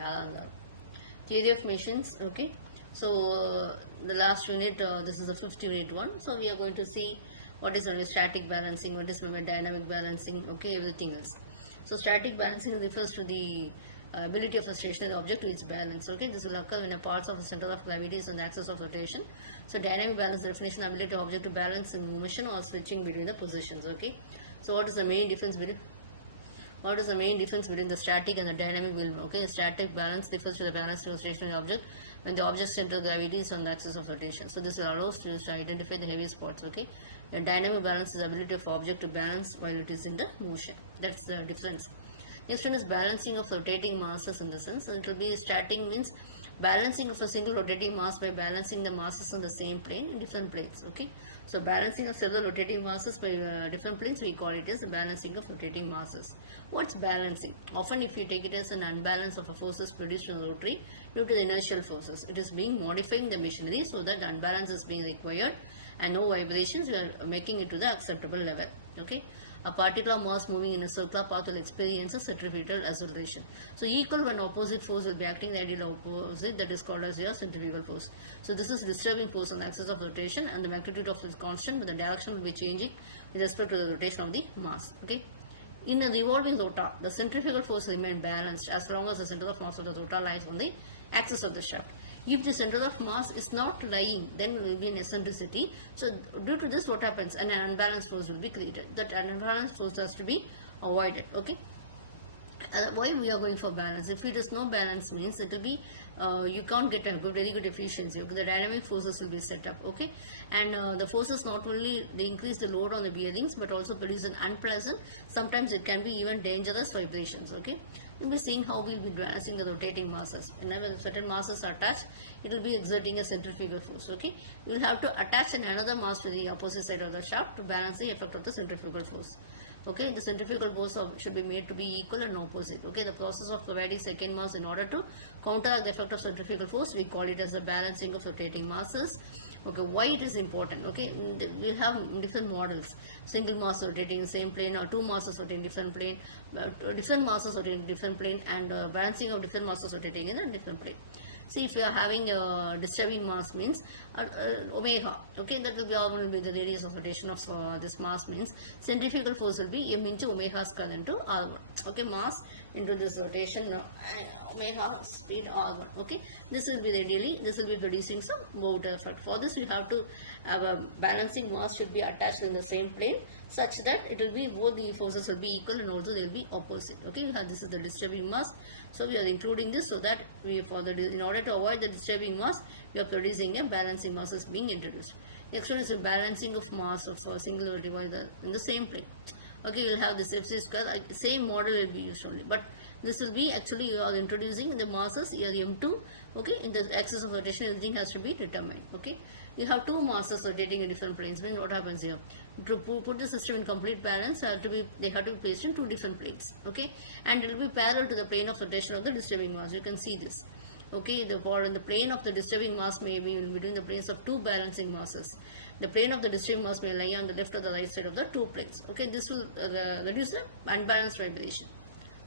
along theory of machines. Okay, so the last unit, this is the fifth unit one. So we are going to see what is known as static balancing, what is known as dynamic balancing. Okay, everything else. So static balancing refers to the ability of a stationary object to its balance. Okay, this will occur when a parts of the center of gravity is on the axis of rotation. So dynamic balance definition: ability of object to balance in motion or switching between the positions. Okay, so what is the main difference between the static and the dynamic will? Okay, static balance refers to the balance to a stationary object when the object's center of gravity is on the axis of rotation. So this will allow us to identify the heavy spots. Okay, the dynamic balance is the ability of object to balance while it is in the motion. That's the difference. Next one is balancing of rotating masses in the sense. So it will be static means balancing of a single rotating mass by balancing the masses on the same plane in different planes. Okay, so balancing of several rotating masses by different planes, we call it as the balancing of rotating masses. What's balancing? Often if you take it as an unbalance of a forces produced in the rotary due to the inertial forces, it is being modifying the machinery so that the unbalance is being required and no vibrations, we are making it to the acceptable level. Okay, a particular mass moving in a circular path will experience a centrifugal acceleration. So equal when opposite force will be acting the ideal opposite, that is called as your centrifugal force. So this is disturbing force on the axis of rotation and the magnitude of is constant, but the direction will be changing with respect to the rotation of the mass. Okay. In a revolving rotor, the centrifugal force remains balanced as long as the center of mass of the rotor lies on the axis of the shaft. If the center of mass is not lying, then it will be an eccentricity. So due to this, what happens? An unbalanced force will be created. That unbalanced force has to be avoided. Okay. Why we are going for balance? If it is no balance, means it will be you can't get a very good efficiency. Okay? The dynamic forces will be set up. Okay, and the forces not only they increase the load on the bearings but also produce an unpleasant. Sometimes it can be even dangerous vibrations. Okay, we'll be seeing how we'll be balancing the rotating masses. Whenever certain masses are attached, it will be exerting a centrifugal force. Okay, you will have to attach another mass to the opposite side of the shaft to balance the effect of the centrifugal force. Okay, the centrifugal force should be made to be equal and opposite. Okay, the process of providing second mass in order to counteract the effect of centrifugal force, we call it as the balancing of rotating masses. Okay, why it is important? Okay, we'll have different models: single mass rotating in the same plane, or two masses rotating in different plane, different masses rotating in different plane, and balancing of different masses rotating in a different plane. See, if you are having a disturbing mass means omega, okay, that will be all will be the radius of rotation of this mass means centrifugal force will be m into omega square into r1. Okay, mass into this rotation omega speed r1. Okay, this will be radially, this will be producing some motor effect. For this, we have to have a balancing mass should be attached in the same plane such that it will be both the forces will be equal and also they will be opposite. Okay, we have this is the disturbing mass, so we are including this so that we in order to avoid the disturbing mass, we are producing a balancing mass is being introduced. Next one is the balancing of mass of a single divider in the same plane. Okay, we will have this FC square, same model will be used only, but this will be actually you are introducing the masses here M2. Okay, in the axis of rotation, everything has to be determined. Okay, you have two masses rotating in different planes. Then what happens here? To put the system in complete balance, they have to be placed in two different planes. Okay, and it will be parallel to the plane of rotation of the disturbing mass. You can see this. Okay, the plane of the disturbing mass may be in between the planes of two balancing masses. The plane of the disturbing mass may lie on the left or the right side of the two planes. Okay, this will reduce the unbalanced vibration.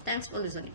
Thanks for listening.